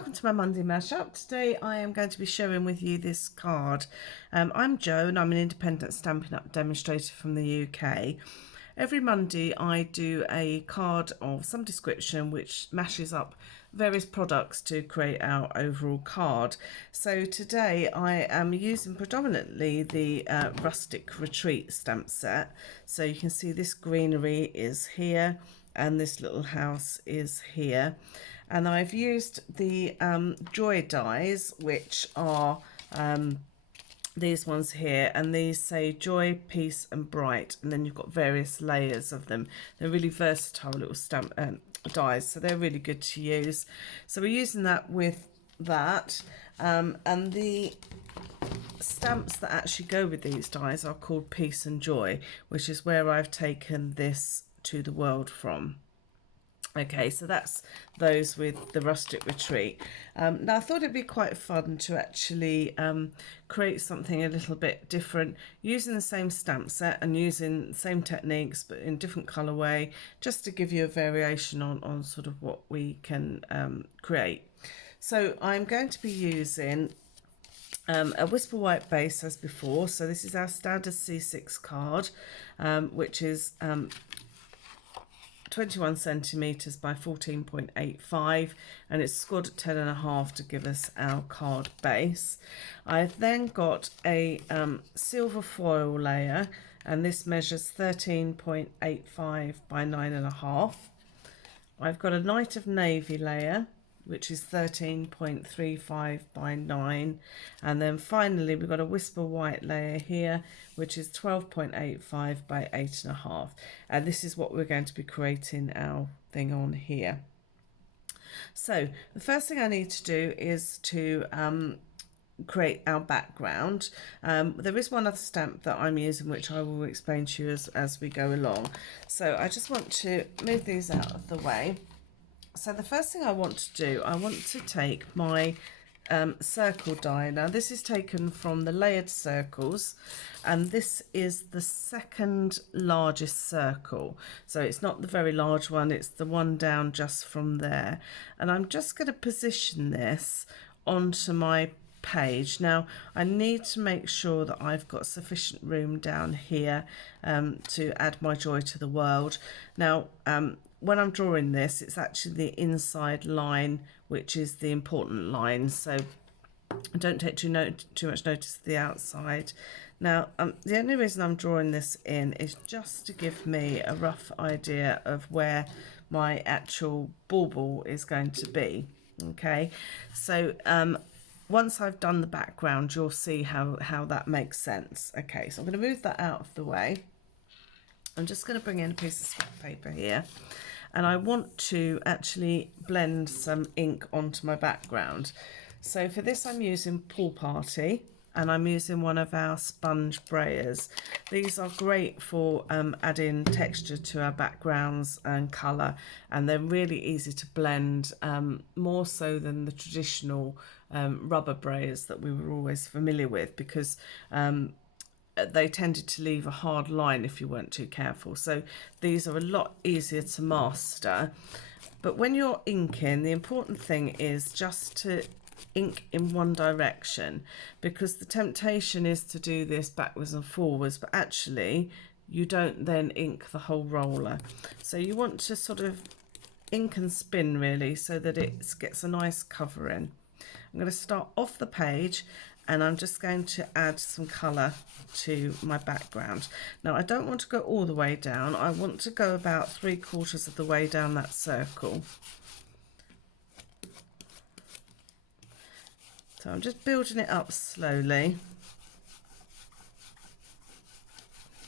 welcome to my Monday Mashup. Today I am going to be sharing with you this card. I'm Jo and I'm an independent Stampin' Up demonstrator from the UK. Every Monday I do a card of some description which mashes up various products to create our overall card. So today I am using predominantly the Rustic Retreat stamp set. So you can see this greenery is here and this little house is here. And I've used the joy dies, which are these ones here, and these say joy, peace and bright, and then you've got various layers of them. They're really versatile little stamp dies, so they're really good to use. So we're using that with that, and the stamps that actually go with these dies are called peace and joy, which is where I've taken this to the world from. Okay, so that's those with the Rustic Retreat. Now I thought it'd be quite fun to actually create something a little bit different using the same stamp set and using the same techniques but in different colourway, just to give you a variation on sort of what we can create. So I'm going to be using a Whisper White base as before. So this is our standard C6 card, which is 21 centimeters by 14.85, and it's scored at 10.5 to give us our card base. I've then got a silver foil layer, and this measures 13.85 by 9.5. I've got a Night of Navy layer, which is 13.35 by 9, and then finally we've got a Whisper White layer here, which is 12.85 by 8.5, and this is what we're going to be creating our thing on here. So the first thing I need to do is to create our background. There is one other stamp that I'm using which I will explain to you as we go along. So I just want to move these out of the way. So the first thing I want to do, I want to take my circle die. Now this is taken from the layered circles, and this is the second largest circle. So it's not the very large one, it's the one down just from there. And I'm just going to position this onto my page. Now I need to make sure that I've got sufficient room down here to add my joy to the world. Now when I'm drawing this, it's actually the inside line which is the important line, so don't take too much notice of the outside. Now the only reason I'm drawing this in is just to give me a rough idea of where my actual bauble is going to be. Okay, so once I've done the background, you'll see how that makes sense. Okay, so I'm going to move that out of the way. I'm just going to bring in a piece of scrap paper here, and I want to actually blend some ink onto my background. So for this I'm using Pool Party, and I'm using one of our sponge brayers. These are great for adding texture to our backgrounds and colour, and they're really easy to blend, more so than the traditional rubber brayers that we were always familiar with, because they tended to leave a hard line if you weren't too careful. So these are a lot easier to master. But when you're inking, the important thing is just to ink in one direction, because the temptation is to do this backwards and forwards, but actually you don't then ink the whole roller. So you want to sort of ink and spin really, so that it gets a nice covering. I'm going to start off the page, and I'm just going to add some colour to my background. Now I don't want to go all the way down, I want to go about 3/4 of the way down that circle. So I'm just building it up slowly.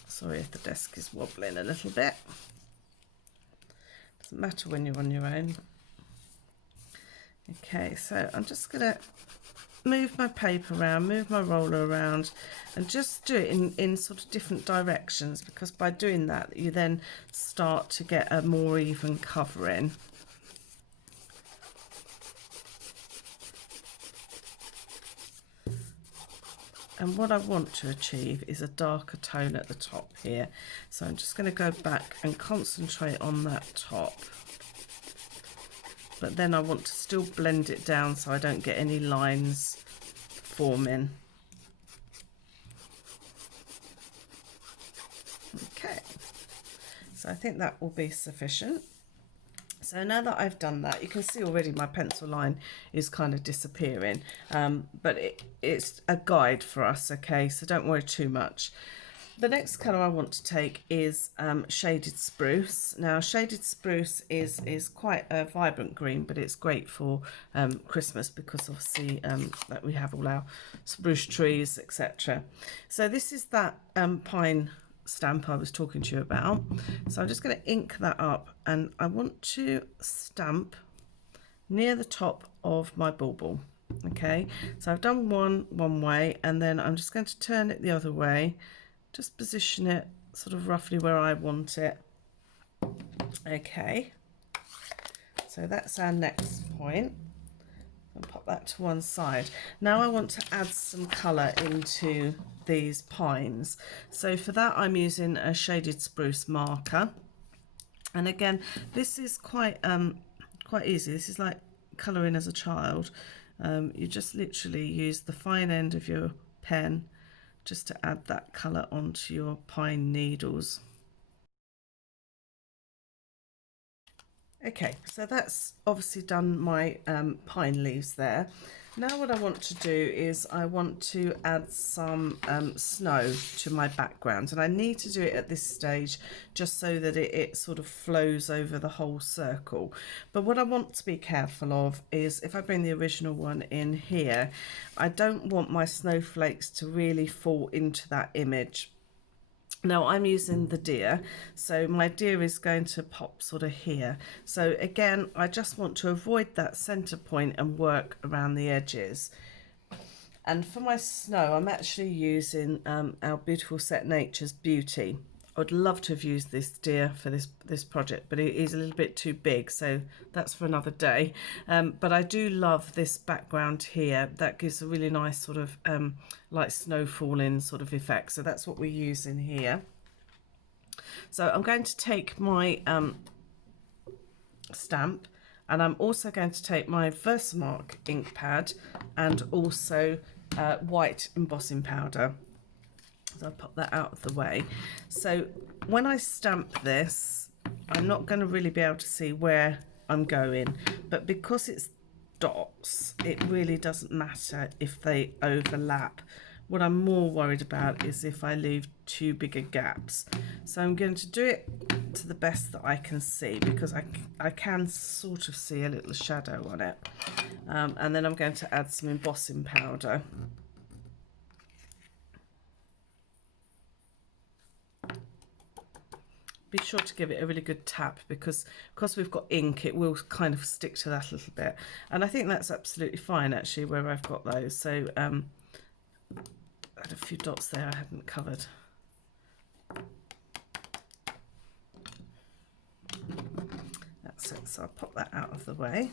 Sorry if the desk is wobbling a little bit. Doesn't matter when you're on your own. Okay, so I'm just going to move my paper around, move my roller around, and just do it in sort of different directions, because by doing that you then start to get a more even covering. And what I want to achieve is a darker tone at the top here. So I'm just going to go back and concentrate on that top. but then I want to still blend it down so I don't get any lines forming. Okay, so I think that will be sufficient. So now that I've done that, you can see already my pencil line is kind of disappearing, but it's a guide for us, okay, so don't worry too much. The next colour I want to take is Shaded Spruce. Now Shaded Spruce is quite a vibrant green, but it's great for Christmas because obviously that we have all our spruce trees, etc. So this is that pine stamp I was talking to you about. So I'm just going to ink that up, and I want to stamp near the top of my bauble. Okay, so I've done one way, and then I'm just going to turn it the other way, just position it sort of roughly where I want it. Okay, so that's our next point. I'll pop that to one side. Now I want to add some colour into these pines. So for that I'm using a Shaded Spruce marker. And again, this is quite easy. This is like colouring as a child. You just literally use the fine end of your pen just to add that colour onto your pine needles. Okay, so that's obviously done my pine leaves there. Now what I want to do is I want to add some snow to my background, and I need to do it at this stage just so that it sort of flows over the whole circle. But what I want to be careful of is if I bring the original one in here, I don't want my snowflakes to really fall into that image. Now I'm using the deer, so my deer is going to pop sort of here. So again, I just want to avoid that center point and work around the edges. And for my snow, I'm actually using our beautiful set Nature's Beauty. I'd love to have used this deer for this project, but it is a little bit too big, so that's for another day. But I do love this background here. That gives a really nice sort of like snow falling sort of effect. So that's what we're using here. So I'm going to take my stamp, and I'm also going to take my Versamark ink pad and also white embossing powder. So I'll pop that out of the way. So when I stamp this, I'm not going to really be able to see where I'm going, but because it's dots, it really doesn't matter if they overlap. What I'm more worried about is if I leave too big a gaps. So I'm going to do it to the best that I can see, because I can sort of see a little shadow on it. And then I'm going to add some embossing powder. Be sure to give it a really good tap, because we've got ink, it will kind of stick to that a little bit. And I think that's absolutely fine actually where I've got those. So I had a few dots there I hadn't covered. That's it, so I'll pop that out of the way.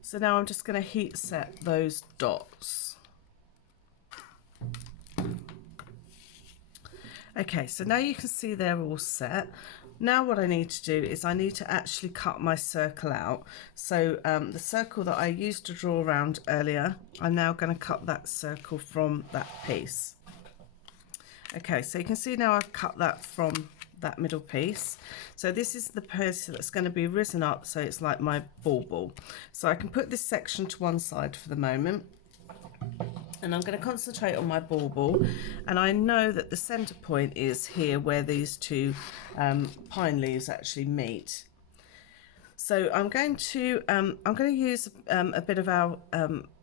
So now I'm just going to heat set those dots. Okay, so now you can see they're all set. Now what I need to do is I need to actually cut my circle out. So the circle that I used to draw around earlier, I'm now going to cut that circle from that piece. Okay, so you can see now I've cut that from that middle piece. So this is the piece that's going to be risen up, so it's like my bauble. So I can put this section to one side for the moment, and I'm going to concentrate on my bauble, and I know that the center point is here where these two pine leaves actually meet. So I'm going to use a bit of our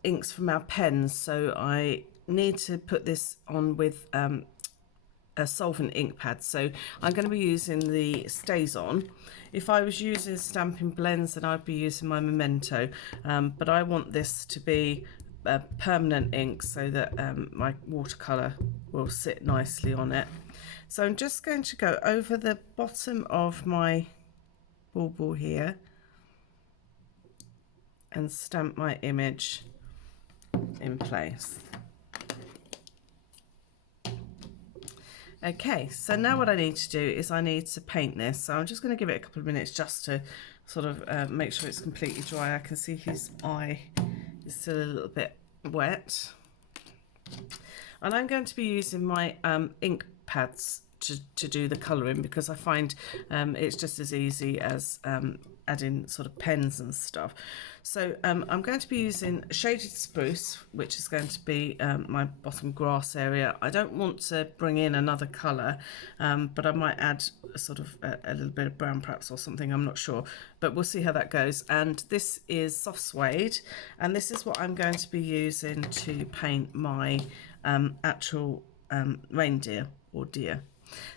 inks from our pens. So I need to put this on with a solvent ink pad, so I'm going to be using the Stays On. If I was using stamping blends, then I'd be using my Memento, but I want this to be a permanent ink so that my watercolour will sit nicely on it. So I'm just going to go over the bottom of my bauble here and stamp my image in place. Okay, so now what I need to do is I need to paint this. So I'm just going to give it a couple of minutes just to sort of make sure it's completely dry. I can see his eye is still a little bit wet. And I'm going to be using my ink pads to do the colouring, because I find it's just as easy as adding sort of pens and stuff. So I'm going to be using shaded spruce, which is going to be my bottom grass area. I don't want to bring in another colour, but I might add a sort of a little bit of brown perhaps or something, I'm not sure, but we'll see how that goes. And this is soft suede, and this is what I'm going to be using to paint my actual reindeer or deer.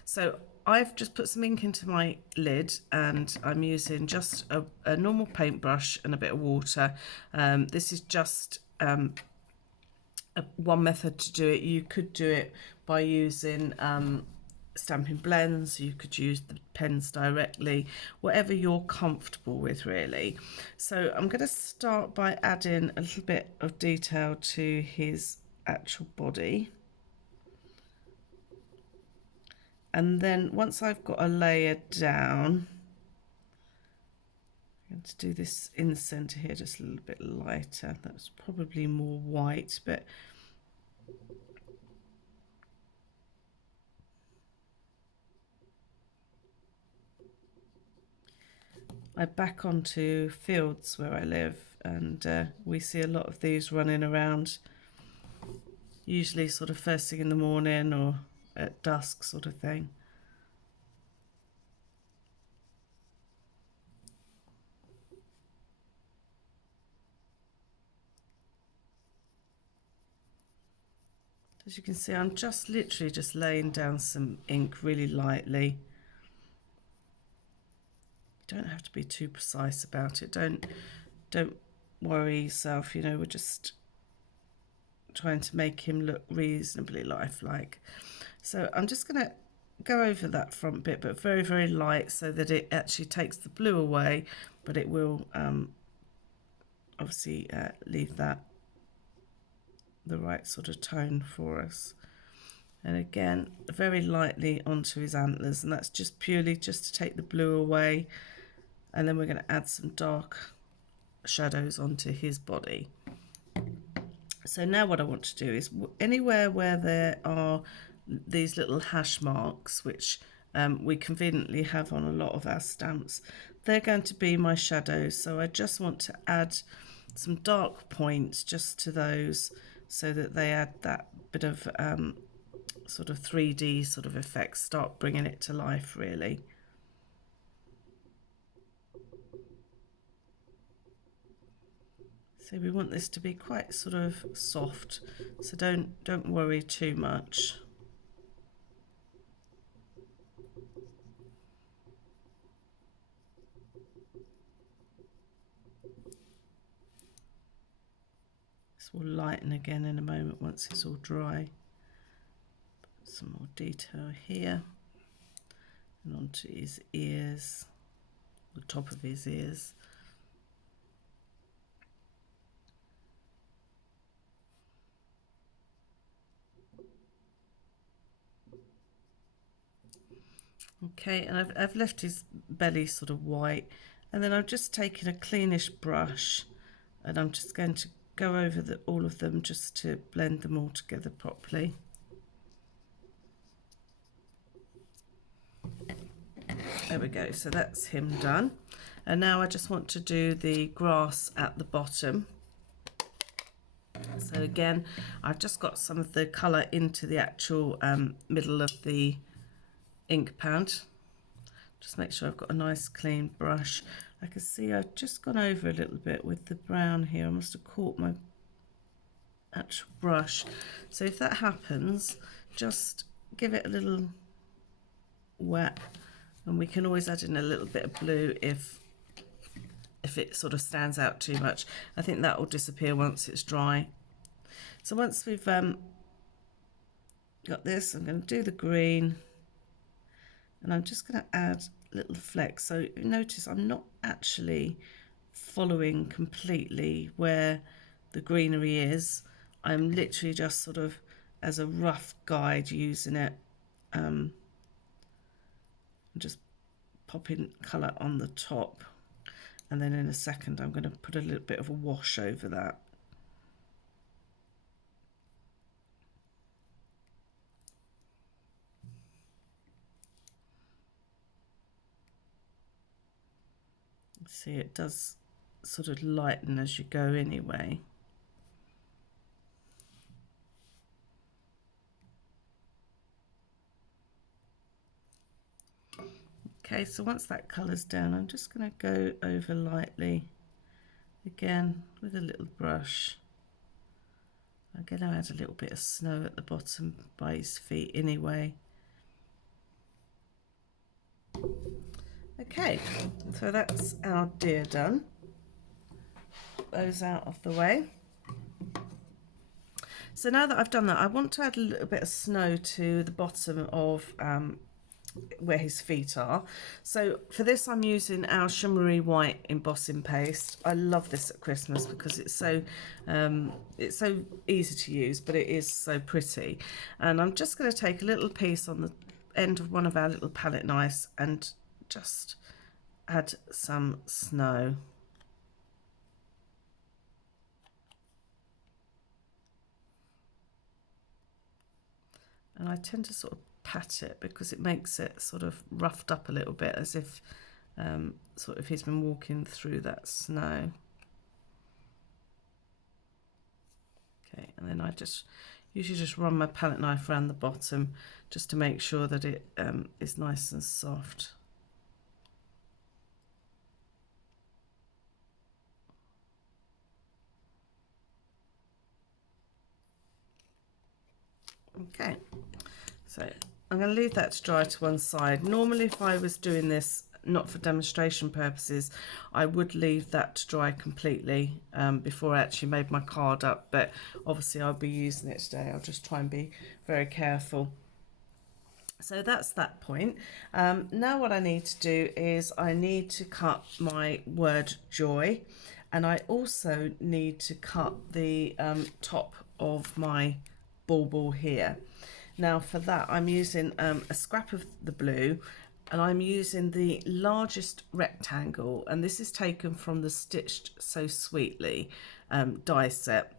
So I've just put some ink into my lid, and I'm using just a normal paintbrush and a bit of water. This is just one method to do it. You could do it by using stamping blends, you could use the pens directly, whatever you're comfortable with really. So I'm going to start by adding a little bit of detail to his actual body. And then once I've got a layer down, I'm going to do this in the centre here just a little bit lighter. That's probably more white, but I back onto fields where I live, and we see a lot of these running around, usually sort of first thing in the morning or at dusk sort of thing. As you can see, I'm just literally just laying down some ink really lightly. You don't have to be too precise about it. Don't worry yourself, you know, we're just trying to make him look reasonably lifelike. So I'm just going to go over that front bit, but very, very light, so that it actually takes the blue away, but it will obviously leave that the right sort of tone for us. And again, very lightly onto his antlers, and that's just purely just to take the blue away. And then we're going to add some dark shadows onto his body. So now what I want to do is anywhere where there are these little hash marks, which we conveniently have on a lot of our stamps, they're going to be my shadows. So I just want to add some dark points just to those, so that they add that bit of sort of 3D sort of effect, start bringing it to life really. So we want this to be quite sort of soft, so don't worry too much. This will lighten again in a moment once it's all dry. Put some more detail here and onto his ears, the top of his ears. Okay, and I've left his belly sort of white, and then I've just taken a cleanish brush, and I'm just going to go over all of them just to blend them all together properly. There we go, so that's him done. And now I just want to do the grass at the bottom. So again, I've just got some of the colour into the actual middle of the ink pad. Just make sure I've got a nice clean brush. I can see I've just gone over a little bit with the brown here. I must have caught my actual brush. So if that happens, just give it a little wet, and we can always add in a little bit of blue if it sort of stands out too much. I think that will disappear once it's dry. So once we've got this, I'm going to do the green, and I'm just going to add little flecks. So notice I'm not actually following completely where the greenery is. I'm literally just sort of as a rough guide using it just popping colour on the top, and then in a second I'm going to put a little bit of a wash over that. See, it does sort of lighten as you go anyway. Okay, so once that colour's down, I'm just going to go over lightly again with a little brush. I'm going to add a little bit of snow at the bottom by his feet anyway. Okay, so that's our deer done. Put those out of the way. So now that I've done that, I want to add a little bit of snow to the bottom of where his feet are. So for this I'm using our shimmery white embossing paste. I love this at Christmas because it's so easy to use, but it is so pretty. And I'm just going to take a little piece on the end of one of our little palette knives and just add some snow. And I tend to sort of pat it because it makes it sort of roughed up a little bit, as if sort of he's been walking through that snow. Okay, and then I just usually just run my palette knife around the bottom just to make sure that it is nice and soft. Okay, so I'm going to leave that to dry to one side. Normally if I was doing this not for demonstration purposes, I would leave that to dry completely before I actually made my card up, but obviously I'll be using it today. I'll just try and be very careful. So that's that point. Now what I need to do is I need to cut my word joy, and I also need to cut the top of my bauble here. Now for that I'm using a scrap of the blue, and I'm using the largest rectangle, and this is taken from the Stitched So Sweetly die set.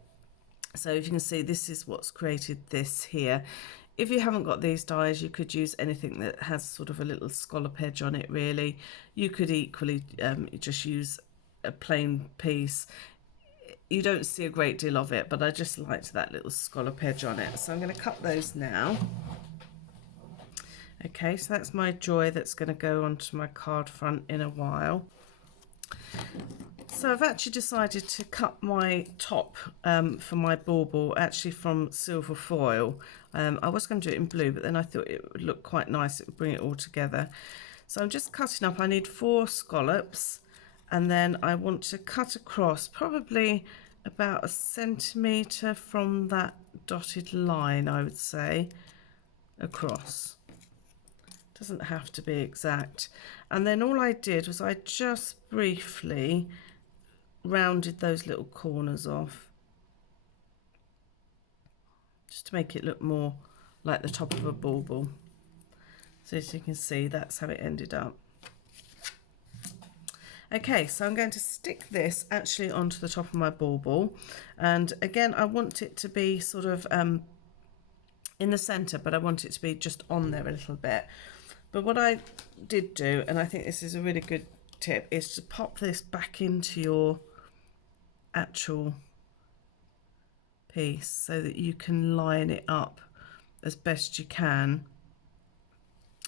So if you can see, this is what's created this here. If you haven't got these dies, you could use anything that has sort of a little scallop edge on it really. You could equally just use a plain piece. You don't see a great deal of it, but I just liked that little scallop edge on it. So I'm going to cut those now. Okay, so that's my joy that's going to go onto my card front in a while. So I've actually decided to cut my top for my bauble actually from silver foil. I was going to do it in blue, but then I thought it would look quite nice. It would bring it all together. So I'm just cutting up. I need 4 scallops, and then I want to cut across probably about 1 centimetre from that dotted line, I would say, across. Doesn't have to be exact. And then all I did was I just briefly rounded those little corners off, just to make it look more like the top of a bauble. So as you can see, that's how it ended up. Okay, so I'm going to stick this actually onto the top of my bauble, and again I want it to be sort of in the centre, but I want it to be just on there a little bit. But what I did do, and I think this is a really good tip, is to pop this back into your actual piece so that you can line it up as best you can,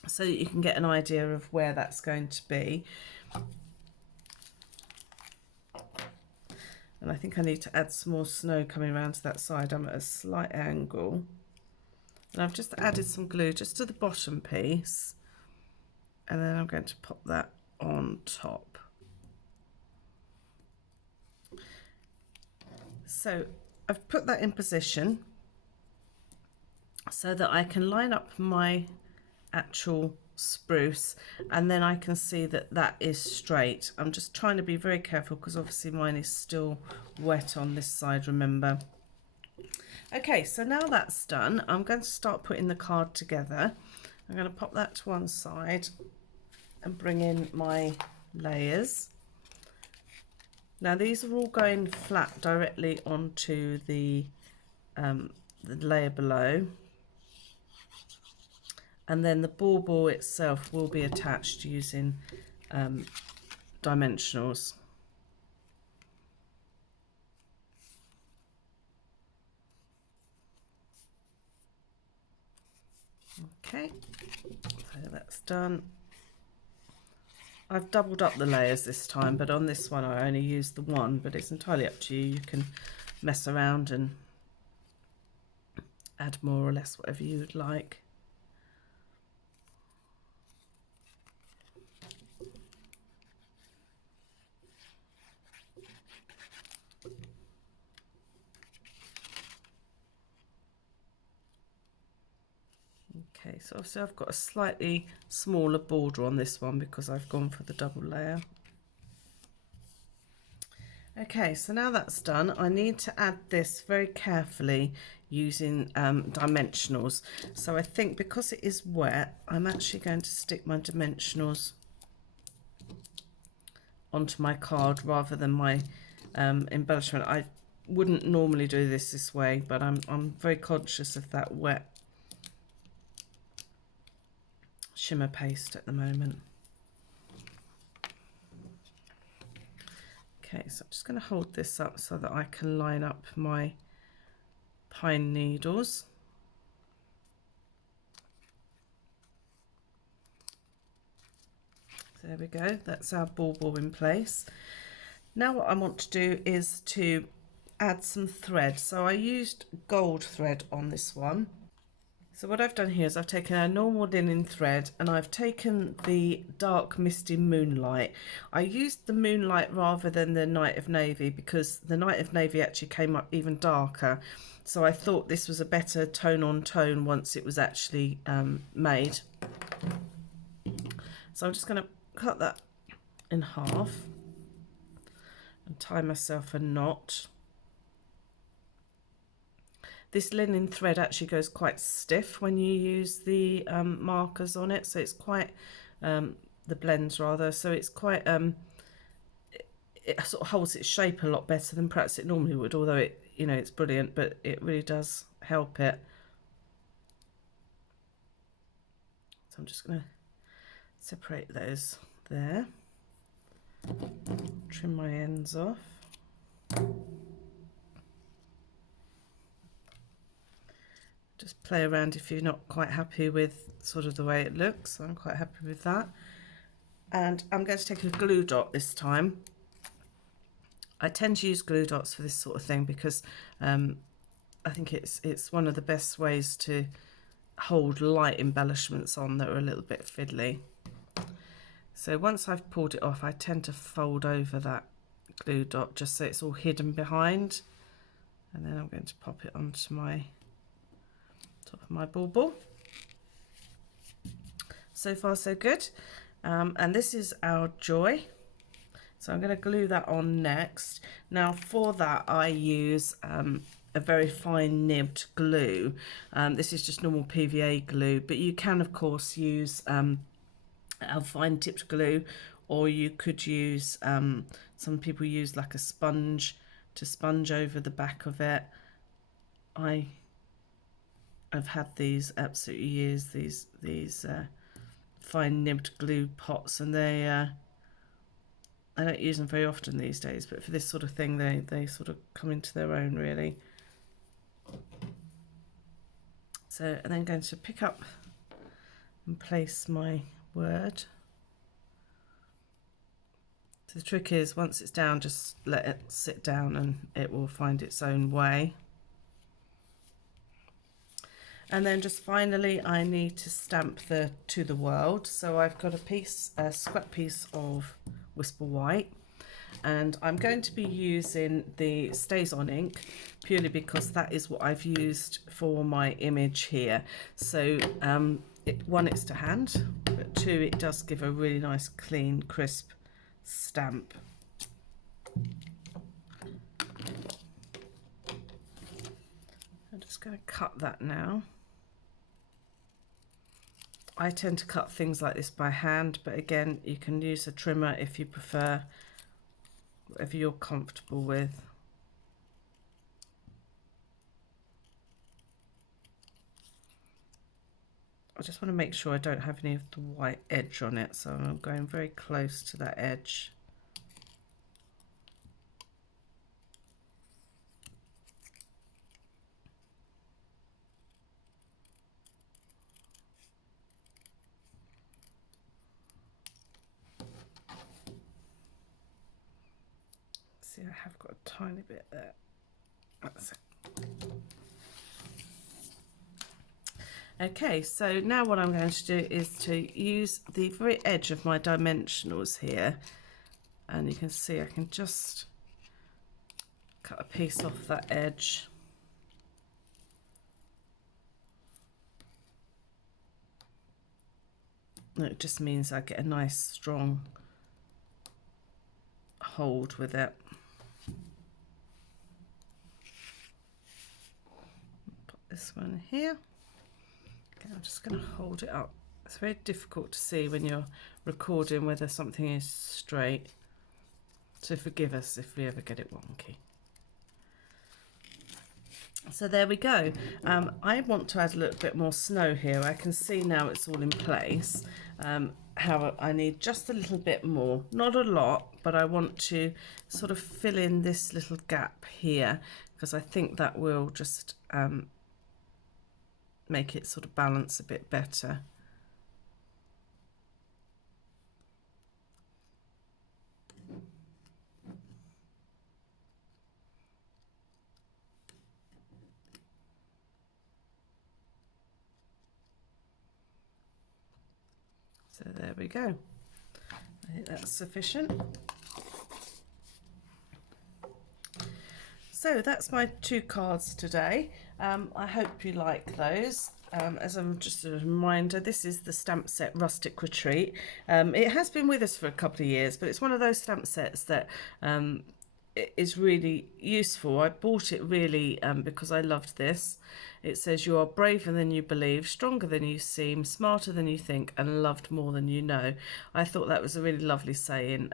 so that you can get an idea of where that's going to be. And I think I need to add some more snow coming around to that side. I'm at a slight angle. And I've just added some glue just to the bottom piece. And then I'm going to pop that on top. So I've put that in position so that I can line up my actual spruce, and then I can see that that is straight. I'm just trying to be very careful because obviously mine is still wet on this side, remember. Okay, so now that's done, I'm going to start putting the card together. I'm going to pop that to one side and bring in my layers. Now these are all going flat directly onto the layer below, and then the bauble itself will be attached using dimensionals. Okay, so that's done. I've doubled up the layers this time, but on this one I only used the one, but it's entirely up to you. You can mess around and add more or less whatever you would like. Okay, so obviously I've got a slightly smaller border on this one because I've gone for the double layer. Okay, so now that's done, I need to add this very carefully using dimensionals. So I think because it is wet, I'm actually going to stick my dimensionals onto my card rather than my embellishment. I wouldn't normally do this way, but I'm very conscious of that wet shimmer paste at the moment. Okay, so I'm just going to hold this up so that I can line up my pine needles. There we go, that's our bauble in place. Now what I want to do is to add some thread. So I used gold thread on this one. So what I've done here is I've taken a normal linen thread and I've taken the dark misty moonlight. I used the moonlight rather than the night of navy because the night of navy actually came up even darker. So I thought this was a better tone on tone once it was actually made. So I'm just going to cut that in half and tie myself a knot. This linen thread actually goes quite stiff when you use the markers on it, so it's quite, the blends rather, so it's quite, it sort of holds its shape a lot better than perhaps it normally would, although it, you know, it's brilliant, but it really does help it. So I'm just going to separate those there, trim my ends off. Just play around if you're not quite happy with sort of the way it looks. So I'm quite happy with that. And I'm going to take a glue dot this time. I tend to use glue dots for this sort of thing because I think it's one of the best ways to hold light embellishments on that are a little bit fiddly. So once I've pulled it off, I tend to fold over that glue dot just so it's all hidden behind. And then I'm going to pop it onto my top of my bauble. So far so good. And this is our joy. So I'm going to glue that on next. Now for that I use a very fine nibbed glue. This is just normal PVA glue, but you can of course use a fine tipped glue, or you could use, some people use like a sponge to sponge over the back of it. I've had these absolutely years, these fine nibbed glue pots, and they I don't use them very often these days, but for this sort of thing they sort of come into their own really. So and then I'm going to pick up and place my word. So the trick is once it's down, just let it sit down and it will find its own way. And then just finally I need to stamp the to the world. So I've got a scrap piece of Whisper White, and I'm going to be using the Stays On ink purely because that is what I've used for my image here. So one, it's to hand, but two, it does give a really nice clean crisp stamp. I'm just going to cut that now. I tend to cut things like this by hand, but again, you can use a trimmer if you prefer, whatever you're comfortable with. I just want to make sure I don't have any of the white edge on it, so I'm going very close to that edge. See, I have got a tiny bit there. That's it. Okay, so now what I'm going to do is to use the very edge of my dimensionals here, and you can see I can just cut a piece off that edge. And it just means I get a nice strong hold with it. Put this one here. Okay, I'm just going to hold it up. It's very difficult to see when you're recording whether something is straight, so forgive us if we ever get it wonky. So there we go. I want to add a little bit more snow here. I can see now it's all in place. How I need just a little bit more, not a lot, but I want to sort of fill in this little gap here, because I think that will just make it sort of balance a bit better. So there we go. I think that's sufficient. So that's my 2 cards today. I hope you like those. As just a reminder, this is the stamp set Rustic Retreat. It has been with us for a couple of years, but it's one of those stamp sets that is really useful. I bought it really because I loved this. It says you are braver than you believe, stronger than you seem, smarter than you think, and loved more than you know. I thought that was a really lovely saying.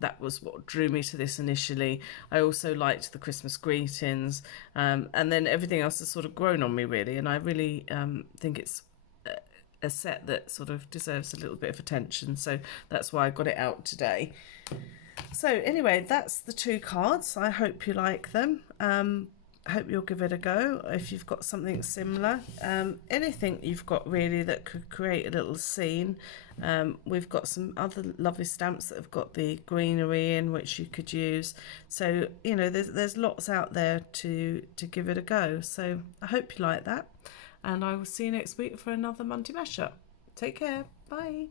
That was what drew me to this initially. I also liked the Christmas greetings, and then everything else has sort of grown on me really, and I really think it's a set that sort of deserves a little bit of attention, so that's why I got it out today. So anyway, that's the 2 cards. I hope you like them. I hope you'll give it a go if you've got something similar. Anything you've got really that could create a little scene. We've got some other lovely stamps that have got the greenery in, which you could use. So, you know, there's lots out there to give it a go. So I hope you like that. And I will see you next week for another Monday Mashup. Take care. Bye.